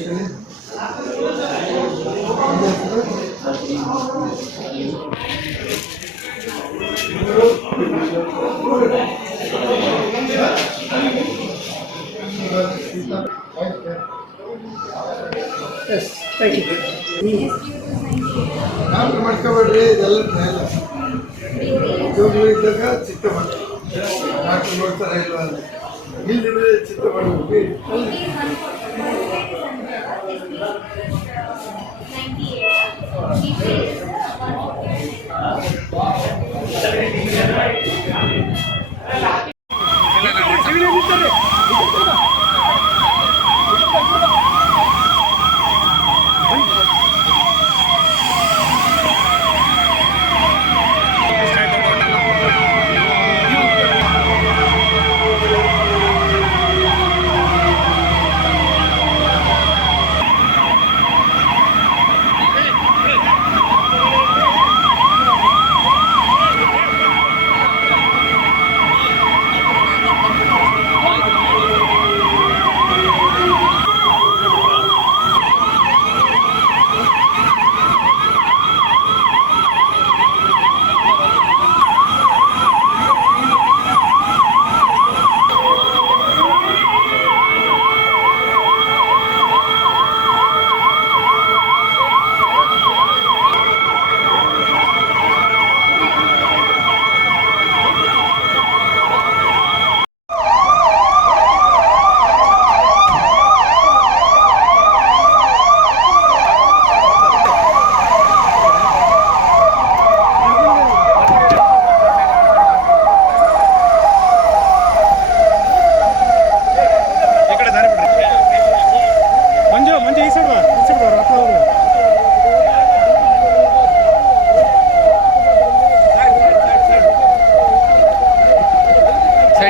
Yes, thank you. ನಾನು ಮಾಡ್ಕೊಬೇಡ್ರಿ ಇದೆಲ್ಲ ಉದ್ಯೋಗಗಳಿದ್ದಾಗ ಚಿತ್ತ ಮಾಡಿ ಡಾಕ್ಟರ್ ನೋಡ್ತಾರೆ ಇಲ್ವಾ ಅಂತ ಇಲ್ಲಿದ್ರೆ ಚಿತ್ತ ಮಾಡಬೇಕು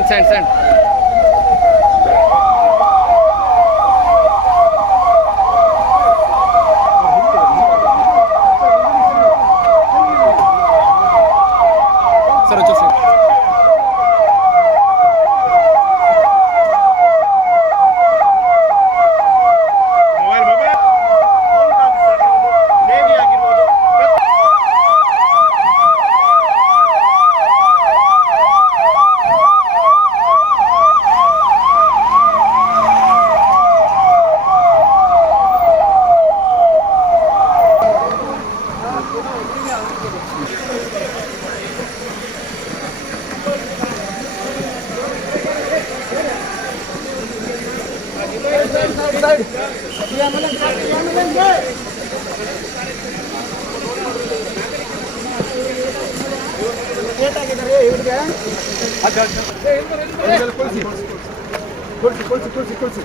Send. Sir, just ಕೊಡ್ಸಿ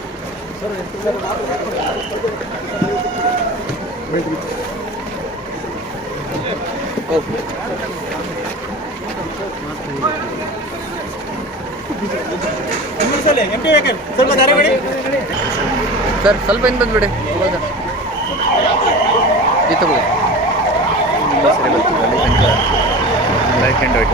ಸರ್ ಸ್ವಲ್ಪ ಹಿಂದೆ ಬಂದ್ಬಿಡಿ ಈ ತಗೊಳ್ಳಿ ಸರಿ ಬರ್ತೀವಿ ಲೈಕ್ ಆ್ಯಂಡ್ ವೈಟ್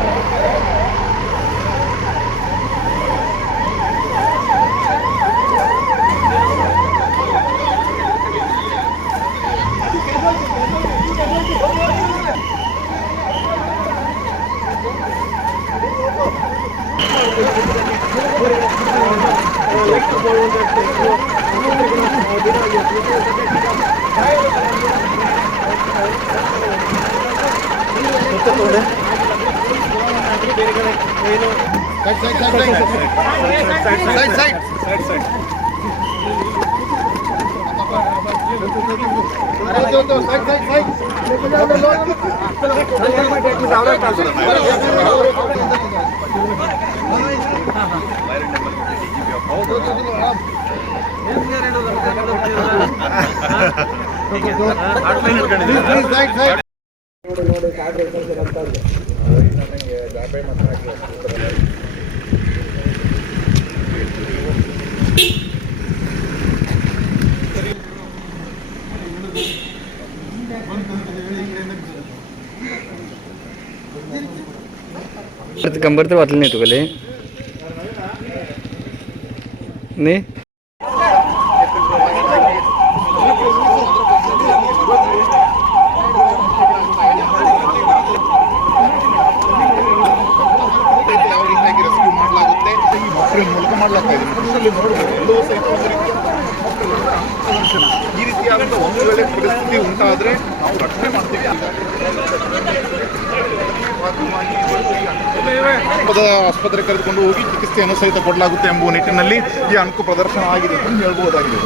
कंबर तर वाचलं नाही तुला नाही ಏಪ್ರಿಲ್ ಮೂಲಕ ಮಾಡಲಾಗ್ತಾ ಇದೆ. ಇದರಲ್ಲಿ ನೋಡಬಹುದು ಎಲ್ಲವೂ ಸಹಿತ ಪ್ರದರ್ಶನ. ಈ ರೀತಿಯಾದಂಥ ಒಂದು ವೇಳೆ ಪರಿಸ್ಥಿತಿ ಉಂಟಾದರೆ ನಾವು ರಕ್ಷಣೆ ಮಾಡ್ತೀವಿ. ಆಸ್ಪತ್ರೆ ಕರೆದುಕೊಂಡು ಹೋಗಿ ಚಿಕಿತ್ಸೆಯನ್ನು ಸಹಿತ ಕೊಡಲಾಗುತ್ತೆ ಎಂಬುವ ನಿಟ್ಟಿನಲ್ಲಿ ಈ ಅಣುಕು ಪ್ರದರ್ಶನ ಆಗಿದೆ ಅಂತ ಹೇಳ್ಬಹುದಾಗಿದೆ.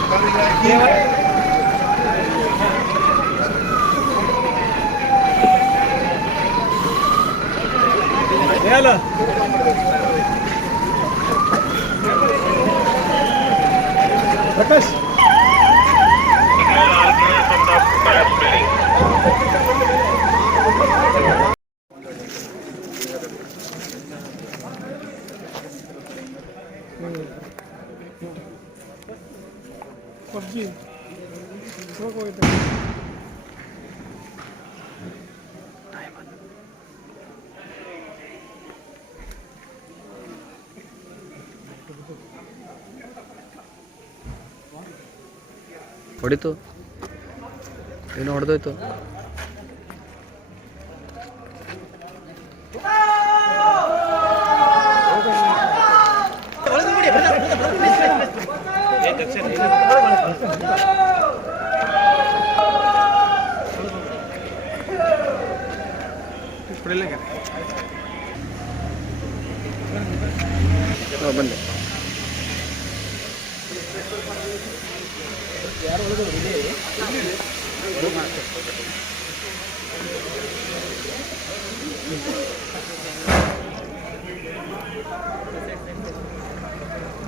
ಪ್ರಕಾಶ್ ಪಬ್ಜಿ ಹೋಗೋಯ್ತು. ಹೊಡಿತು, ಏನೋ ಹೊಡೆದೋಯ್ತು. ಬಂದೆ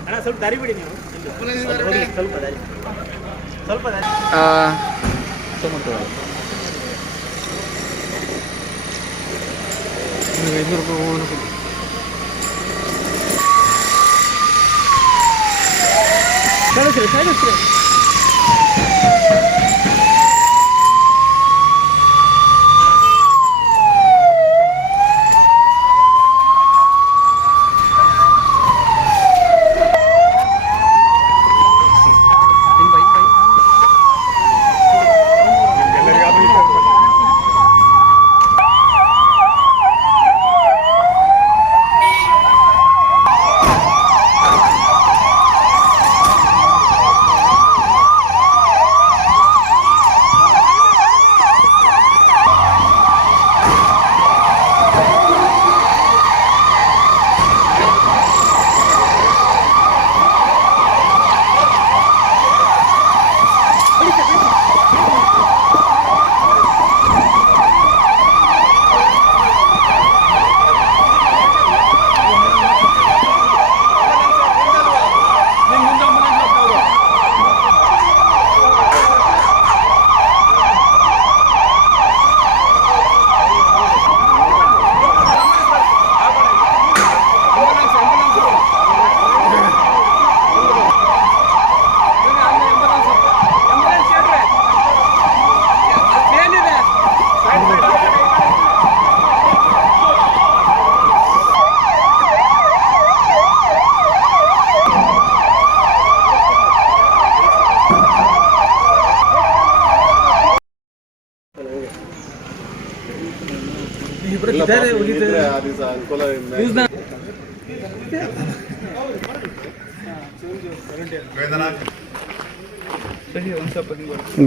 ಅಣ್ಣ ಸ್ವಲ್ಪ ದಾರಿ ಬಿಡಿ ನೀವು, ಸ್ವಲ್ಪ ದಾರಿ, ಸ್ವಲ್ಪ ದಾರಿ. ತೊಗೊಂಡು 500 ರೂಪಾಯಿ ಕಳಿಸ್ರಿ.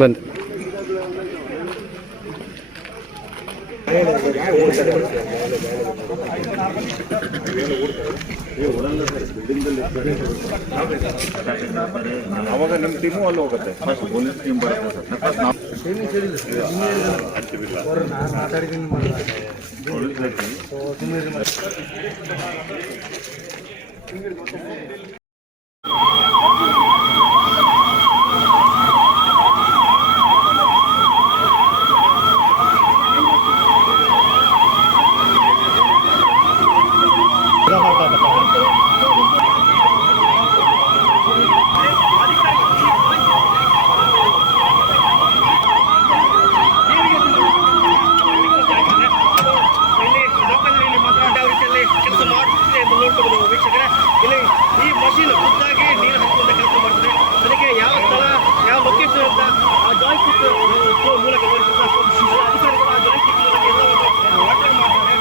ಬಂದೆ. ಅವಾಗ ನಮ್ಮ ಟೀಮು ಅಲ್ಲಿ ಹೋಗುತ್ತೆ, ಪೊಲೀಸ್ ಟೀಮ್ ಬರುತ್ತೆ. ವೀಕ್ಷಕರೇ, ಇಲ್ಲಿ ಈ ಮಷೀನ್ ಖುದ್ದಾಗಿ ನೀರು ಹಾಕುವಂತ ಕೆಲಸ ಮಾಡ್ತದೆ. ಅದಕ್ಕೆ ಯಾವ ಸ್ಥಳ, ಯಾವ ಲೊಕೇಶನ್ ಅಂತ ಆ ಜಾಯ್ಸ್ಟಿಕ್ ಮೂಲಕ ಅಧಿಕಾರಿಗಳು ಆ ಜಾಯ್ಸ್ಟಿಕ್ ಮೂಲಕ ಎಲ್ಲವನ್ನು ವಾಟರ್ ಮಾಡ್ತಾರೆ.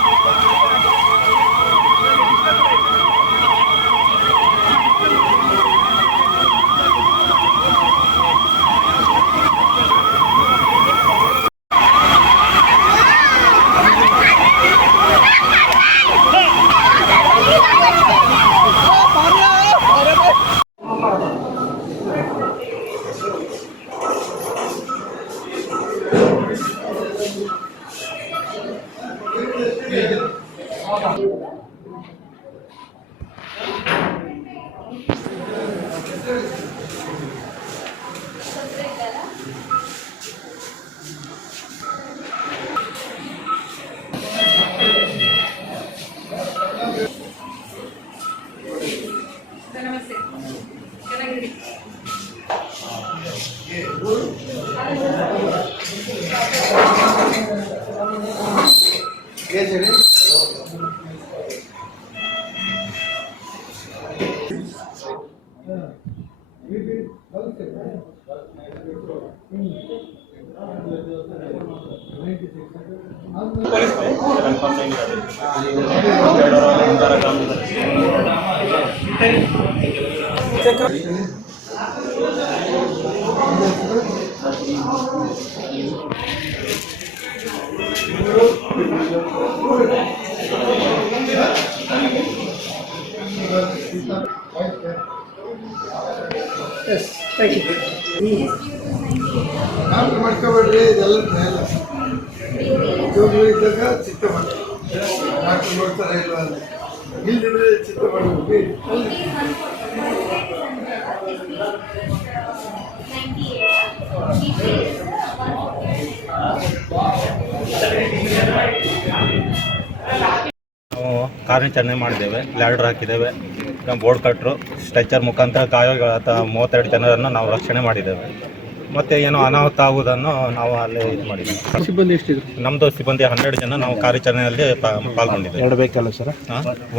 ಏನ್ ಹೇಳಿ ಮಾಡ್ಕೊಬೇಡ್ರಿ, ಇದೆಲ್ಲ ಮೇಲೆ ಉದ್ಯೋಗಗಳು ಇದ್ದಾಗ ಚಿತ್ತ ಮಾಡಿ ಡಾಕ್ಟರ್ ನೋಡ್ತಾರೆ ಇಲ್ಲ ಅಲ್ಲಿ ಇಲ್ಲಿದ್ರೆ ಚಿತ್ತ ಮಾಡಬೇಕು. ನಾವು ಕಾರ್ಯಾಚರಣೆ ಮಾಡಿದ್ದೇವೆ, ಲ್ಯಾಡರ್ ಹಾಕಿದ್ದೇವೆ, ಬೋರ್ಡ್ ಕಟ್ಟರು, ಸ್ಟ್ರೆಚರ್ ಮುಖಾಂತರ ಗಾಯಗಳಾದ 32 ಜನರನ್ನು ನಾವು ರಕ್ಷಣೆ ಮಾಡಿದ್ದೇವೆ. ಮತ್ತು ಏನೋ ಅನಾಹುತ ಆಗುವುದನ್ನು ನಾವು ಅಲ್ಲೇ ಇದು ಮಾಡಿದ್ದೇವೆ. ಸಿಬ್ಬಂದಿ ಎಷ್ಟಿದ್ರು? ನಮ್ಮದು ಸಿಬ್ಬಂದಿ 12 ಜನ ನಾವು ಕಾರ್ಯಾಚರಣೆಯಲ್ಲಿ ಪಾಲ್ಗೊಂಡಿದ್ದೇವೆ. 2 ವೆಹಿಕಲ್ ಸರ್?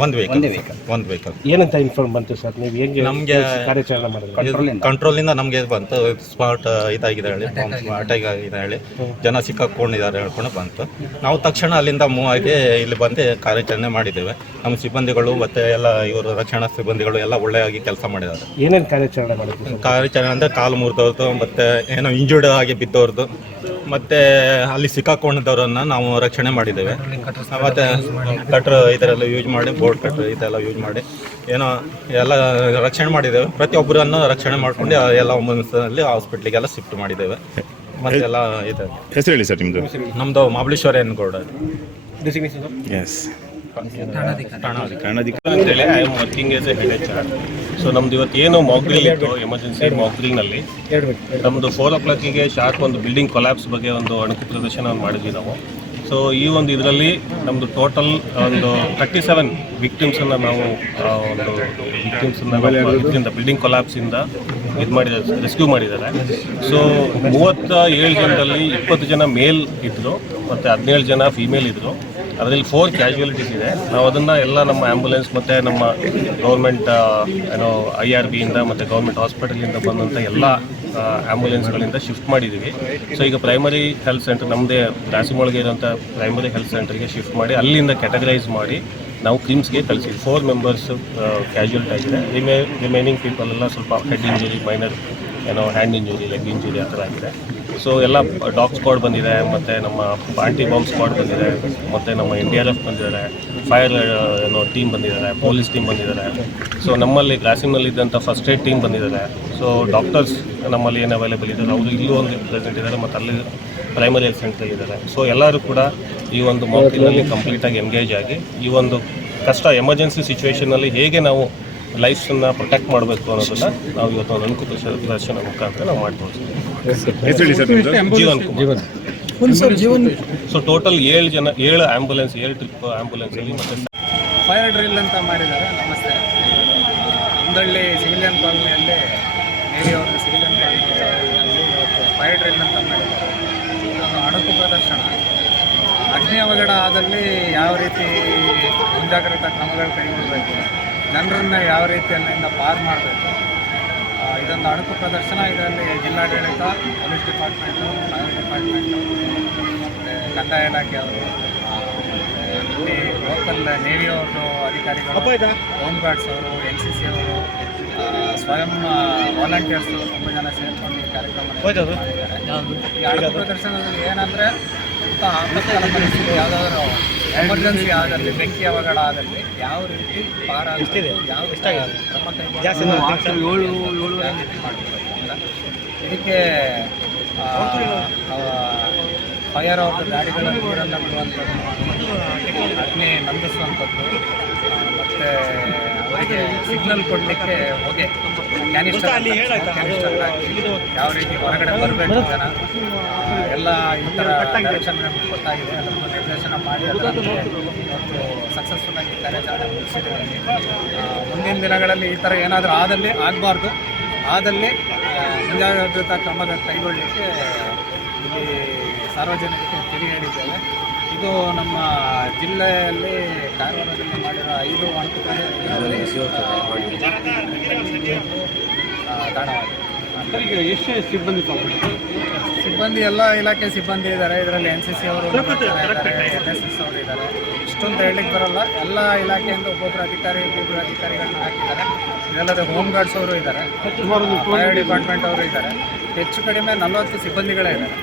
ಒಂದು ವೆಹಿಕಲ್. ಏನಂತ ಇನ್ಫಾರ್ಮ್ ಬಂತು ಸರ್? ನೀವು ಹೆಂಗೆ ನಮಗೆ ಕಾರ್ಯಾಚರಣೆ ಮಾಡಿದ್ರಿ? ಕಂಟ್ರೋಲಿಂದ ನಮಗೆ ಬಂತು, ಸ್ಪಾಟ್ ಇದಾಗಿದೆ ಹೇಳಿ, ಅಟ್ಯಾಕ್ ಆಗಿದೆ ಹೇಳಿ, ಜನ ಸಿಕ್ಕಾಕೊಂಡಿದ್ದಾರೆ ಹೇಳ್ಕೊಂಡು ಬಂತು. ನಾವು ತಕ್ಷಣ ಅಲ್ಲಿಂದ ಮೂವ್ ಆಗಿ ಇಲ್ಲಿ ಬಂದು ಕಾರ್ಯಾಚರಣೆ ಮಾಡಿದ್ದೇವೆ. ನಮ್ಮ ಸಿಬ್ಬಂದಿಗಳು ಮತ್ತು ಎಲ್ಲ ಇವರು ರಕ್ಷಣಾ ಸಿಬ್ಬಂದಿಗಳು ಎಲ್ಲ ಒಳ್ಳೆಯಾಗಿ ಕೆಲಸ ಮಾಡಿದ್ದಾರೆ. ಏನೇನು ಕಾರ್ಯಾಚರಣೆ ಮಾಡಿದ್ರಿ? ಕಾರ್ಯಾಚರಣೆ ಅಂದರೆ ಕಾಲು ಮುರಿದವ್ರದ್ದು, ಮತ್ತು ಏನೋ ಇಂಜುರ್ಡ್ ಆಗಿ ಬಿದ್ದವ್ರದ್ದು, ಮತ್ತು ಅಲ್ಲಿ ಸಿಕ್ಕಾಕೊಂಡಿದ್ದವರನ್ನು ನಾವು ರಕ್ಷಣೆ ಮಾಡಿದ್ದೇವೆ. ಮತ್ತು ಕಟ್ರ್ ಇದರೆಲ್ಲ ಯೂಸ್ ಮಾಡಿ, ಬೋರ್ಡ್ ಕಟ್ರ್ ಇದೆಲ್ಲ ಯೂಸ್ ಮಾಡಿ ಏನೋ ಎಲ್ಲ ರಕ್ಷಣೆ ಮಾಡಿದ್ದೇವೆ. ಪ್ರತಿಯೊಬ್ಬರನ್ನು ರಕ್ಷಣೆ ಮಾಡ್ಕೊಂಡು ಎಲ್ಲ ಒಂಬಲ್ಲಿ ಹಾಸ್ಪಿಟ್ಲಿಗೆಲ್ಲ ಶಿಫ್ಟ್ ಮಾಡಿದ್ದೇವೆ. ಮತ್ತೆಲ್ಲ ಇದೆ. ಹೆಸರು ಹೇಳಿ ಸರ್ ನಿಮ್ಮದು? ನಮ್ಮದು ಮಹಾಬಲೇಶ್ವರ ಎನ್ಗೌಡ. ಎಸ್, ಅಂತೇಳಿ I am working as a head HR. So ನಮ್ದು ಇವತ್ತು ಏನು ಮಾಕ್ ಡ್ರಿಲ್ ಇತ್ತು, ಎಮರ್ಜೆನ್ಸಿ ಮಾಕ್ ಡ್ರಿಲ್ನಲ್ಲಿ ನಮ್ಮದು 4 o'clock ಶಾರ್ಪ್ ಒಂದು ಬಿಲ್ಡಿಂಗ್ ಕೊಲ್ಯಾಪ್ಸ್ ಬಗ್ಗೆ ಒಂದು ಅಣುಕು ಪ್ರದರ್ಶನ ಮಾಡಿದ್ವಿ ನಾವು. ಸೊ ಈ ಒಂದು ಇದರಲ್ಲಿ ನಮ್ಮದು ಟೋಟಲ್ ಒಂದು 37 ವಿಕ್ಟಿಮ್ಸನ್ನು ನಾವು ಒಂದು ಇದರಿಂದ ಬಿಲ್ಡಿಂಗ್ ಕೊಲ್ಯಾಪ್ಸಿಂದ ಇದು ಮಾಡಿದ್ದಾರೆ, ರೆಸ್ಕ್ಯೂ ಮಾಡಿದ್ದಾರೆ. ಸೊ 37 ಜನರಲ್ಲಿ 20 ಜನ ಮೇಲ್ ಇದ್ದರು ಮತ್ತು 17 ಜನ ಫೀಮೇಲ್ ಇದ್ದರು. ಅದರಲ್ಲಿ 4 ಕ್ಯಾಶುಯಾಲಿಟೀಸ್ ಇದೆ. ನಾವು ಅದನ್ನು ಎಲ್ಲ ನಮ್ಮ ಆ್ಯಂಬುಲೆನ್ಸ್ ಮತ್ತು ನಮ್ಮ ಗೌರ್ಮೆಂಟ್ ಏನೋ IRB ಇಂದ ಮತ್ತು ಗೌರ್ಮೆಂಟ್ ಹಾಸ್ಪಿಟಲಿಂದ ಬಂದಂಥ ಎಲ್ಲ ಆ್ಯಂಬುಲೆನ್ಸ್ಗಳಿಂದ ಶಿಫ್ಟ್ ಮಾಡಿದ್ದೀವಿ. ಸೊ ಈಗ ಪ್ರೈಮರಿ ಹೆಲ್ತ್ ಸೆಂಟರ್ ನಮ್ಮದೇ ರಾಸಿಮೊಳಗೆ ಇರೋಂಥ ಪ್ರೈಮರಿ ಹೆಲ್ತ್ ಸೆಂಟರ್ಗೆ ಶಿಫ್ಟ್ ಮಾಡಿ ಅಲ್ಲಿಂದ ಕ್ಯಾಟಗರೈಸ್ ಮಾಡಿ ನಾವು ಕ್ರಿಮ್ಸ್ಗೆ ಕಳಿಸಿದ್ವಿ. 4 ಮೆಂಬರ್ಸ್ ಕ್ಯಾಶುಯಲ್ಟಿ ಆಗಿದೆ. ರಿಮೈನಿಂಗ್ ಪೀಪಲ್ ಎಲ್ಲ ಸ್ವಲ್ಪ ಹೆಡ್ ಇಂಜುರಿ, ಮೈನರ್ ಏನೋ ಹ್ಯಾಂಡ್ ಇಂಜುರಿ, ಲೆಗ್ ಇಂಜುರಿ ಆ ಥರ ಆಗಿದೆ. ಸೊ ಎಲ್ಲ ಡಾಗ್ ಸ್ಕ್ವಾಡ್ ಬಂದಿದೆ, ಮತ್ತು ನಮ್ಮ ಆಂಟಿ ಬಾಂಬ್ ಸ್ಕ್ವಾಡ್ ಬಂದಿದೆ, ಮತ್ತು ನಮ್ಮ NDRF ಬಂದಿದ್ದಾರೆ, ಫೈರ್ ಏನೋ ಟೀಮ್ ಬಂದಿದ್ದಾರೆ, ಪೊಲೀಸ್ ಟೀಮ್ ಬಂದಿದ್ದಾರೆ. ಸೊ ನಮ್ಮಲ್ಲಿ ಗ್ರಾಸಿಮ್ನಲ್ಲಿದ್ದಂಥ ಫಸ್ಟ್ ಏಡ್ ಟೀಮ್ ಬಂದಿದ್ದಾರೆ. ಸೊ ಡಾಕ್ಟರ್ಸ್ ನಮ್ಮಲ್ಲಿ ಏನು ಅವೈಲೇಬಲ್ ಇದ್ದಾರೆ ಅವರು ಇಲ್ಲೂ ಒಂದು ಪ್ರೆಸೆಂಟ್ ಇದ್ದಾರೆ, ಮತ್ತು ಅಲ್ಲಿ ಪ್ರೈಮರಿ ಹೆಲ್ತ್ ಸೆಂಟರ್ ಇದ್ದಾರೆ. ಸೊ ಎಲ್ಲರೂ ಕೂಡ ಈ ಒಂದು ಮಾರ್ಕೆಟ್ನಲ್ಲಿ ಕಂಪ್ಲೀಟಾಗಿ ಎಂಗೇಜ್ ಆಗಿ ಈ ಒಂದು ಕಷ್ಟ ಎಮರ್ಜೆನ್ಸಿ ಸಿಚುವೇಷನಲ್ಲಿ ಹೇಗೆ ನಾವು ಲೈಫ್ಸನ್ನು ಪ್ರೊಟೆಕ್ಟ್ ಮಾಡಬೇಕು ಅನ್ನೋದನ್ನು ನಾವು ಇವತ್ತು ಒಂದು ಅಣುಕು ಪ್ರದರ್ಶನ ಮುಖಾಂತರ ನಾವು ಮಾಡ್ಬೋದು. ಹೆಸರು ಹೇಳಿ ಸರ್ ನಿಮ್ಮದು? Jeevan. So total 7 ambulance, 7 trip ಆ್ಯಂಬುಲೆನ್ಸಲ್ಲಿ ಮತ್ತು ಫೈರ್ ಡ್ರಿಲ್ ಅಂತ ಮಾಡಿದ್ದಾರೆ. ನಮಸ್ತೆ. ಒಂದಳ್ಳಿ ಸಿವಿಲಿಯನ್ ಕಾಲೋನಿಯಲ್ಲಿ ನೇವಿ ಅವರು ಸಿವಿಲಿಯನ್ ಕಾಲೋನಿಯಲ್ಲಿ ಇವತ್ತು ಫೈರ್ ಡ್ರಿಲ್ ಅಂತ ಮಾಡಿದ್ದಾರೆ. ಇದೊಂದು ಅಣುಕು ಪ್ರದರ್ಶನ. ಅಗ್ನಿ ಅವಘಡ ಆದಲ್ಲಿ ಯಾವ ರೀತಿ ಮುಂಜಾಗ್ರತಾ ಕ್ರಮಗಳು ಕೈಗೊಳ್ಳಬೇಕು, ಜನರನ್ನು ಯಾವ ರೀತಿ ಅಲ್ಲಿಂದ ಪಾರು ಮಾಡಬೇಕು, ಇದೊಂದು ಅಣುಕು ಪ್ರದರ್ಶನ. ಇದರಲ್ಲಿ ಜಿಲ್ಲಾಡಳಿತ, ಪೊಲೀಸ್ ಡಿಪಾರ್ಟ್ಮೆಂಟು, ಫೈರ್ ಡಿಪಾರ್ಟ್ಮೆಂಟು, ಮತ್ತು ಕಂದಾಯ ಇಲಾಖೆಯವರು, ಇಲ್ಲಿ ಲೋಕಲ್ ನೇವಿಯವರು ಅಧಿಕಾರಿಗಳು, ಹೋಮ್ ಗಾರ್ಡ್ಸ್ ಅವರು, NCC ಅವರು, ಸ್ವಯಂ ವಾಲಂಟಿಯರ್ಸು ತುಂಬ ಜನ ಸೇರಿಕೊಂಡು ಈ ಕಾರ್ಯಕ್ರಮ ಮಾಡಿದ್ದಾರೆ. ಈ ಅಣುಕು ಪ್ರದರ್ಶನದಲ್ಲಿ ಏನಂದರೆ ಆಪತ್ಕಾಲ ಪರಿಸ್ಥಿತಿ ಯಾವುದಾದ್ರೂ ಎಮರ್ಜೆನ್ಸಿ ಆದಲ್ಲಿ, ಬೆಂಕಿ ಅವಘಡ ಆದಲ್ಲಿ ಯಾವ ರೀತಿ ಪಾರಾಗ್ತಿದೆ, ಯಾವ ಕ್ರಮ ಕೈಗೊಳ್ಳಬೇಕು, 7 ಮಾಡಿದ್ದಾರೆ. ಇದಕ್ಕೆ ಫೈರ್ ಅವ್ರದ್ದು ಗಾಡಿಗಳನ್ನು ನೀರನ್ನು ಬಿಡುವಂಥದ್ದು, ಅಗ್ನಿ ನಂದಿಸುವಂಥದ್ದು, ಮತ್ತು ಅವರಿಗೆ ಸಿಗ್ನಲ್ ಕೊಡಲಿಕ್ಕೆ ಹೋಗಿ ಕ್ಯಾನಿಸ್ಟರ್ ಯಾವ ರೀತಿ ಹೊರಗಡೆ ಬರಬೇಕು ಜನ ಎಲ್ಲ ಈ ಥರ ಡೈರೆಕ್ಷನ್ ಗೊತ್ತಾಗಿದೆ. ಅದನ್ನು ನಿರ್ದೇಶನ ಮಾಡಿ ಅದರಲ್ಲಿ ಇವತ್ತು ಸಕ್ಸಸ್ಫುಲ್ ಆಗಿ ಕಾರ್ಯಾಚರಣೆ ಮುಗಿಸಿದ್ದೀವಿ. ಮುಂದಿನ ದಿನಗಳಲ್ಲಿ ಈ ಥರ ಏನಾದರೂ ಆಗಬಾರ್ದು, ಆದಲ್ಲಿ ಮುಂಜಾಗ್ರತಾ ಕ್ರಮದ ಕೈಗೊಳ್ಳಲಿಕ್ಕೆ ಇಲ್ಲಿ ಸಾರ್ವಜನಿಕರಿಗೆ ತಿಳಿ ಹೇಳಿದ್ದೇವೆ. ಇದು ನಮ್ಮ ಜಿಲ್ಲೆಯಲ್ಲಿ ಕಾರವಾರದಲ್ಲಿ ಮಾಡಿರೋ 5 ತಾಣವಾಗಿದೆ. ಎಷ್ಟು ಸಿಬ್ಬಂದಿ ಎಲ್ಲ ಇಲಾಖೆ ಸಿಬ್ಬಂದಿ ಇದ್ದಾರೆ. ಇದರಲ್ಲಿ NCC ಅವರು ಇದ್ದಾರೆ, NSS ಅವರು ಇದ್ದಾರೆ. ಇಷ್ಟೊಂದು ಹೇಳಲಿಕ್ಕೆ ಬರೋಲ್ಲ. ಎಲ್ಲ ಇಲಾಖೆಯಿಂದ ಒಬ್ಬೊಬ್ಬರು ಅಧಿಕಾರಿಗಳನ್ನ ಹಾಕಿದ್ದಾರೆ. ಇದಲ್ಲದೆ ಹೋಮ್ ಗಾರ್ಡ್ಸ್ ಅವರು ಇದ್ದಾರೆ, ಫೈರ್ ಡಿಪಾರ್ಟ್ಮೆಂಟ್ ಅವರು ಇದ್ದಾರೆ. ಹೆಚ್ಚು ಕಡಿಮೆ 40 ಸಿಬ್ಬಂದಿಗಳೇ ಇದ್ದಾರೆ.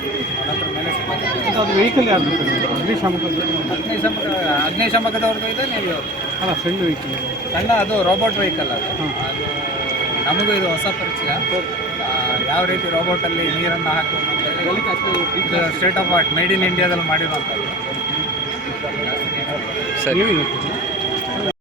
40 ಮೇಲೆ ಸಿಬ್ಬಂದಿ. ವೆಹಿಕಲ್ ಯಾರು? ಅಗ್ನಿಶಾಮಕದವ್ರದ್ದು ಇದೆ, ನೀವು ಅಲ್ಲ ಸಣ್ಣ ವೆಹಿಕಲ್, ಸಣ್ಣ ಅದು ರೋಬೋಟ್ ವೆಹಿಕಲ್. ಅದು ನಮಗೂ ಇದು ಹೊಸ ಪರಿಚಯ. ಯಾವ ರೀತಿ ರೋಬೋಟಲ್ಲಿ ನೀರನ್ನು ಹಾಕೋದು ಅಂತೇಳಿ ಇದು state of art, made in ಇಂಡಿಯಾದಲ್ಲಿ ಮಾಡಿರುವಂಥದ್ದು. ಸರಿ.